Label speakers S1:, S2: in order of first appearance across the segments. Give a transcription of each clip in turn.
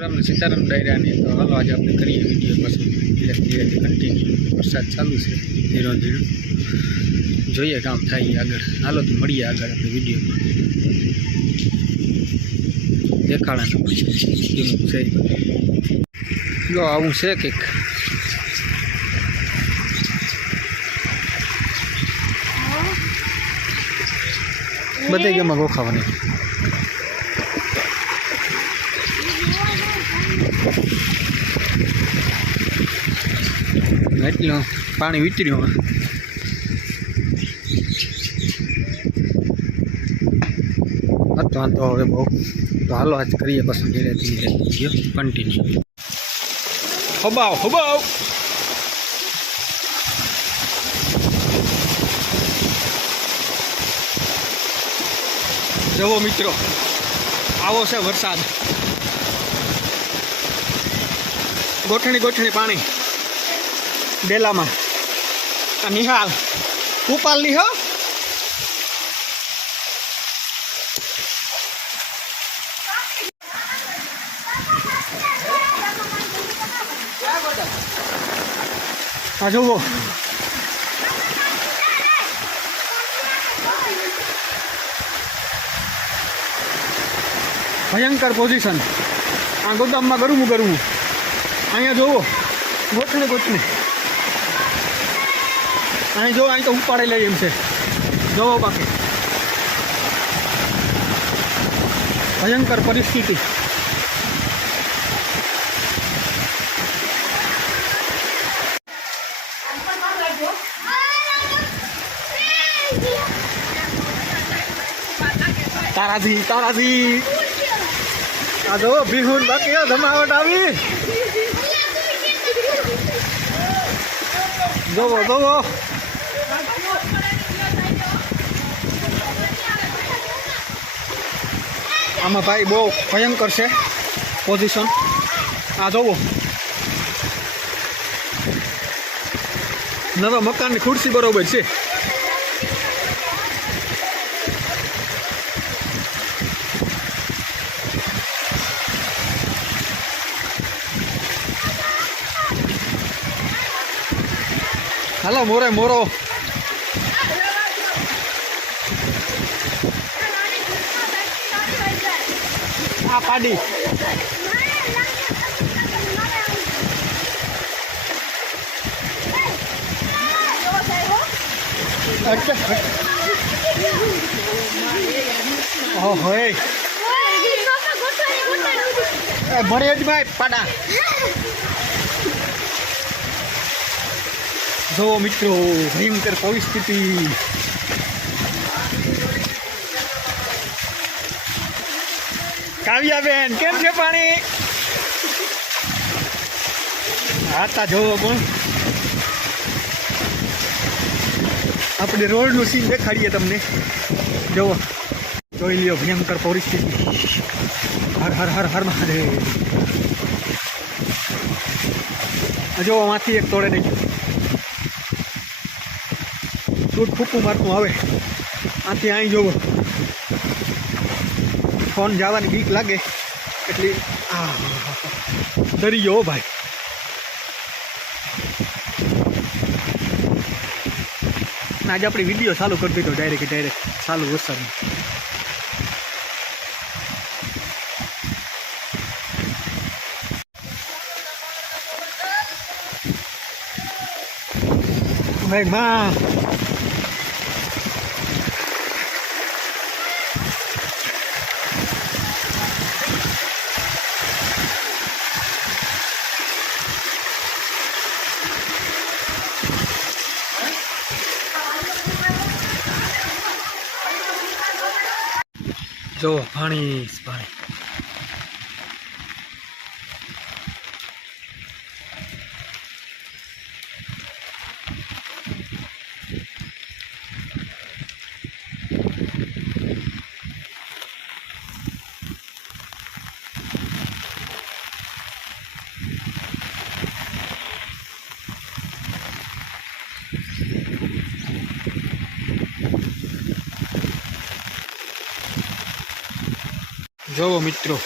S1: રામને સીતારામ ડાયરાની તો હાલો આજે આપણે કરીએ વીડિયો પછી. ધીરે ધીરે કન્ટિન્યુ વરસાદ ચાલુ છે ધીરો ધીરો. જોઈએ કામ થાય આગળ. હાલો તો મળીએ આગળ આપણે વિડીયોમાં દેખાડાને પછી છે જો આવું છે કંઈક. બધે ગેમાં ગોખાવાની. એટલું પાણી વિતર્યું હતો વાંધો હવે બહુ. તો હાલો, આજ કરીએ પછી ધીરે ધીરે કન્ટિન્યુ હબાવ હબાવ. જવો મિત્રો, આવો છે વરસાદ. ગોઠણી ગોઠણી પાણી. ડેલામાં. આ નિહાલ ઉપાલ લીહો આ જુઓ. ભયંકર પોઝિશન આ ગોદામમાં ગરવું ગરવું અહીંયા જોવો ગોઠણે ગોઠણે. અહીં જો અહીં તો ઉપાડે લઈ એમ છે. જોવો બાકી ભયંકર પરિસ્થિતિ. તારાજી તારાજી. આ જો બિહુન બાકી જમાવટ આવી. જોવો જોવો આમાં ભાઈ બહુ ભયંકર છે પોઝિશન આ જોવો. નવા મકાનની ખુરશી બરોબર છે. હાલો મોરે મોરો આ પાડી. ઓહો એ ભરે જ ભાઈ પાડા. જો મિત્રો ભયંકર પરિસ્થિતિ. કાવ્યાબેન, કેમ છે પાણી? હાતા જોવો પણ. આપણે રોડનું સીન દેખાડીએ તમને. જોવો. જોઈ લ્યો, ભયંકર પરિસ્થિતિ. હર હર હર હર મહાદેવ. જો માંથી એક તોડે નહીં દૂધ ફૂકું મારતું આવે. આથી અહીં જોવો. ફોન જવાની બીક લાગે. એટલે ડરી ગયો ભાઈ. આજે આપણે વીડિયો ચાલુ કરી દીધો ડાયરેક્ટ ડાયરેક્ટ ચાલુ વરસાદ ભાઈ જો પાણી જ પાણી જોવો મિત્રો.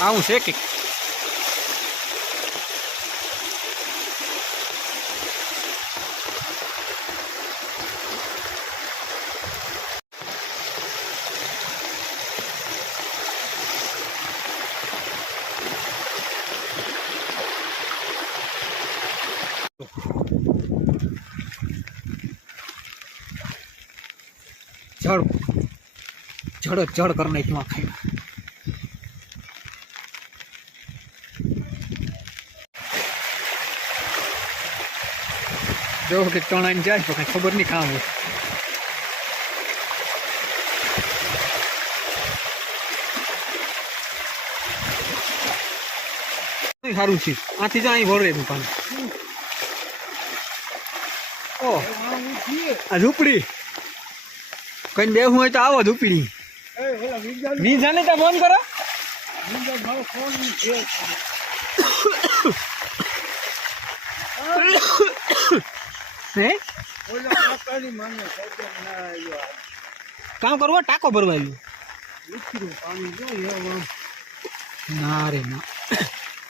S1: આવું છે કે? જળ જળ કરી નાખ્યું આખે. જો કે ટણાઈને જાય તો કઈ ખબર નહીં કામ હોય. સારું છે. આથી જ અહીં વળે દુકાન. ઓ આ ઝૂંપડી. કઈ બેહું હોય તો આવો ઝૂંપડી. નીજાને ત્યાં ફોન કરો. કામ કરવો? ટાકો ભરવા ના રે, ના.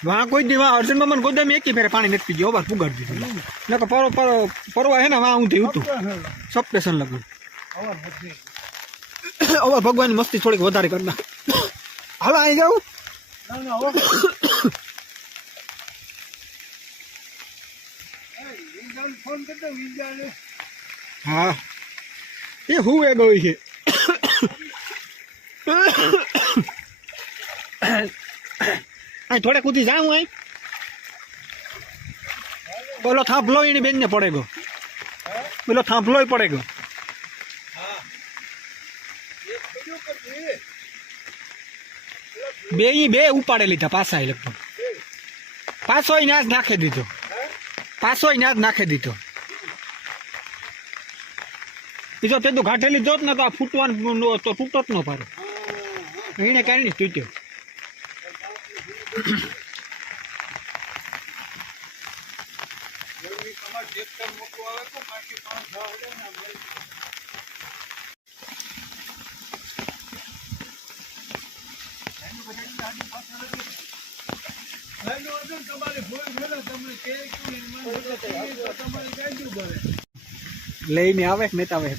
S1: વાં કોઈ દી, વાં અર્જુન મમન ગોદામ એકી ફેરે પાણી નથી ગયો. બાર પુગાડ દીધું નકર પરો પરો, પરવા હે ને, વાં હું થયું હતું સપ્ટેશન લગન. હવે ભગવાનની મસ્તી થોડીક વધારે કરના હાલો આવી જાઉં હા. એ હું એ ગઈ છે. અહીં થોડે કૂદી જાઉં અહીં. બોલો થાંભલો એની બેન ને પડે ગયો. બોલો થાંભલો પડે ગયો. બે બે ઉપાડે લીધા પાછા એ લગભગ. પાછો ના જ નાખી દીધો. પાછો ના જ નાખી દીધો. એ જો તે તો ઘાટેલી જોત ને તો આ ફૂટવાનું તો જ ન પાડે. એને કારણે જ તૂટ્યો. લઈને આવે કે નેતા આવે.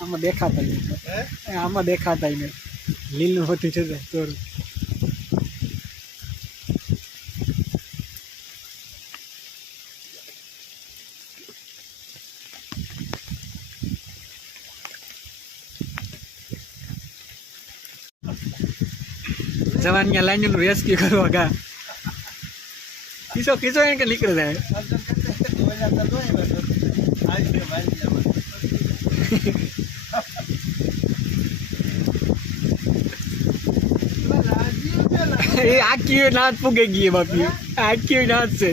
S1: આમાં દેખાતા નહીં. એ આમાં દેખાતા નહીં. લીલું હોતી છે ચોરું. જવાનિયા લાઈનનું રેસ્ક્યુ કરવા ગા. કિસો એ કે નીકળે જાય? એ આખી નાથ પૂગે ગઈ બાપી. આખી નાથ છે.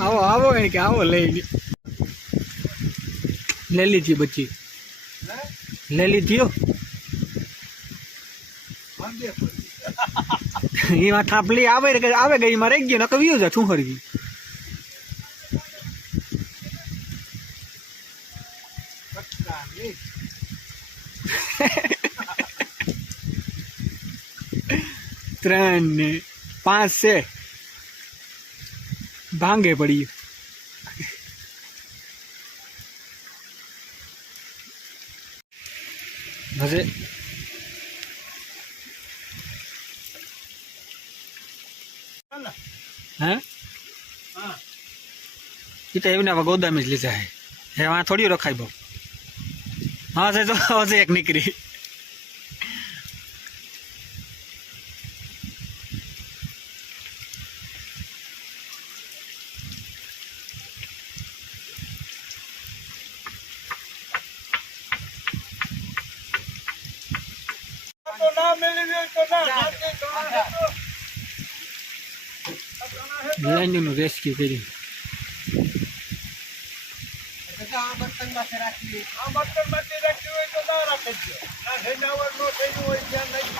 S1: આવો આવો એ કે આવો લઈને. લે લીધી બચ્ચી લે લીધી એમાં થાપલી આવે આવે ગઈ એમાં રહી ગયો ને વ્યુ છે શું કરી ત્રણ ને પાંચ છે. ભાંગે પડી તો એમને હવે ગોદામ જ લીધા હે હે થોડી રખાય બહુ હા છે તો હશે એક નીકળી. લાઈનનું રેસ્ક્યુ કરી
S2: આ બર્તનમાંથી રાખી આ બર્તનમાંથી રાખ્યું હોય તો ના રાખી દો ના જનાવર નો થયું હોય ત્યાં નહીં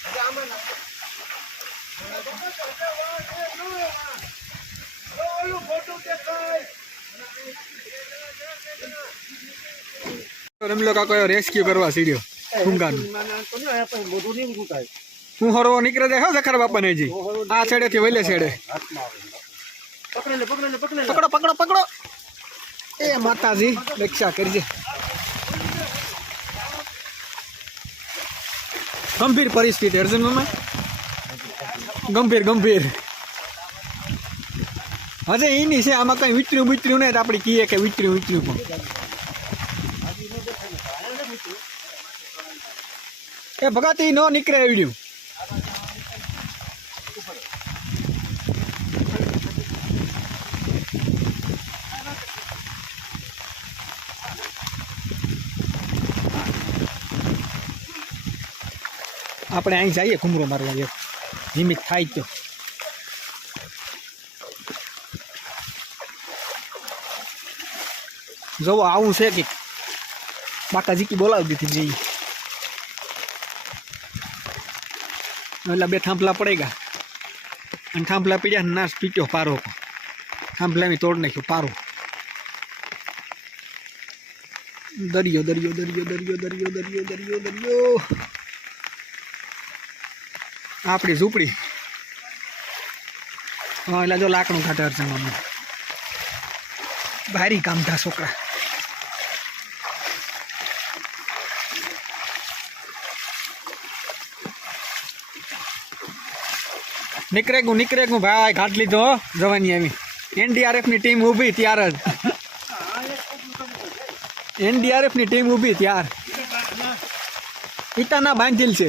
S2: એટલે આમાં નાખો. ઓલું ખોટું દેખાય
S1: રમલો કાકો રેસ્ક્યુ કરવા સીડ્યો ટૂંકાનું હું હરવો નીકળે દેખો સખર બાપાને જી આ છેડે થી વહેલે છેડે. પકડો પકડો પકડો. એ માતાજી રક્ષા કરજે. ગંભીર પરિસ્થિતિ અર્જુન મામા. ગંભીર ગંભીર. હજે એની છે આમાં કઈ વિચર્યું વિચર્યું નહીં આપણે કહીએ કે વિચર્યું વિચર્યું પણ. એ ભગાતી નો નીકળે એવડ્યું. આપણે અહીં જઈએ ઘૂમરો મારવા એક. નિમિત્ત થાય તો. જોવો, આવું છે કે બાકાજી બોલાવી દીધી જઈ એટલે બે થાંભલા પડી ગયા અને થાંભલા પીડ્યા નાશ પીટ્યો પારો થાંભલાની તોડ નાખ્યો પારો. દરિયો દરિયો દરિયો દરિયો દરિયો દરિયો દરિયો દરિયો. આપણી ઝૂંપડી. હા, એટલે જો લાકડું કાઢે અર્ચનમાં ભારી કામ થા છોકરા. નીકળે ગું નીકળે ગું ભાઈ, ઘાટ લીધો જવાની આવી. એનડીઆરએફની ટીમ ઊભી ત્યાર જ. એનડીઆરએફની ટીમ ઊભી ત્યાર. પિતાના બાંધેલ છે.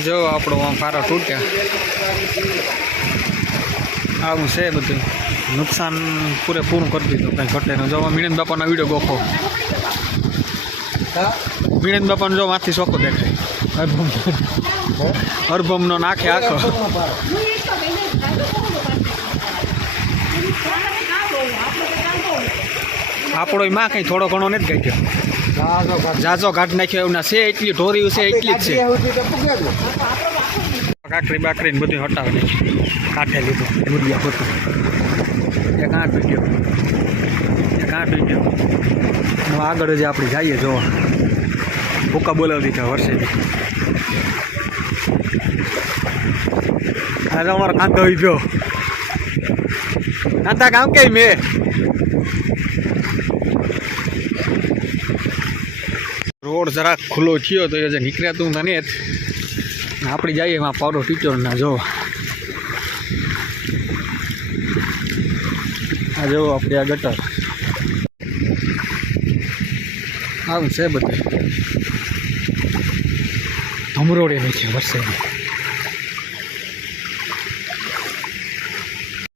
S1: જો આપણો આમ ફારા તૂટ્યા. આવું છે બધું. નુકસાન પૂરેપૂરું કરી દીધું. કંઈ ઘટે નહીં. જો મીણન બાપાનો વીડિયો ગોખો મીણન બાપાનો જો માથી શોખો દેખાય. હરભમ હરભમનો નાખે આખો. આપણો માં કંઈ થોડો ઘણો નથી કાઢ્યો જાજો ઘાટ નાખ્યો એવું ના છે એટલી ઢોરી છે એટલી જ છે. કાકરી બાકરી ને બધું હટાવી નાખ્યું કાઢે લીધું મુરિયા બધું. એ આઠ વીડિયો. એ આઠ વીડિયો. હવે આગળ જ આપણે જઈએ જોવા. ભૂકા બોલાવી દીધા વર્ષે આજે અમારો કાંતો આવી ગયો. કાંતા કામ કે મેં રોડ જરાક ખુલ્લો થયો તો એ જે નીકળ્યા તું મને જ. આપણે જઈએ એમાં પાવડો ટીચર ના જો. આ જો આપણે આ ગટર. આવું છે બધું. ધમરોડે છે વર્ષે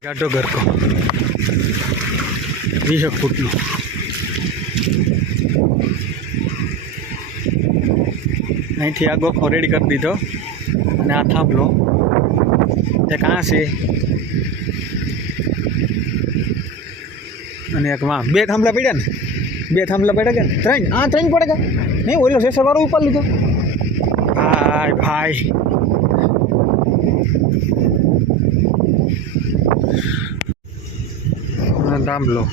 S1: ગાઢો ગરકો. વીસ ફૂટનો. અહીંથી આગો ગોખો રેડી કરી દીધો. અને આ થાંભલો. એક આ છે? અને એક વાં બે થાંભલા પડ્યા ને? બે થાંભલા પડ્યા કે ત્રણ? આ ત્રણ પડે કે? નહીં, ઓલો શેષર વાળો ઉપર લીધો. ભાઈ ભાઈ. દામલો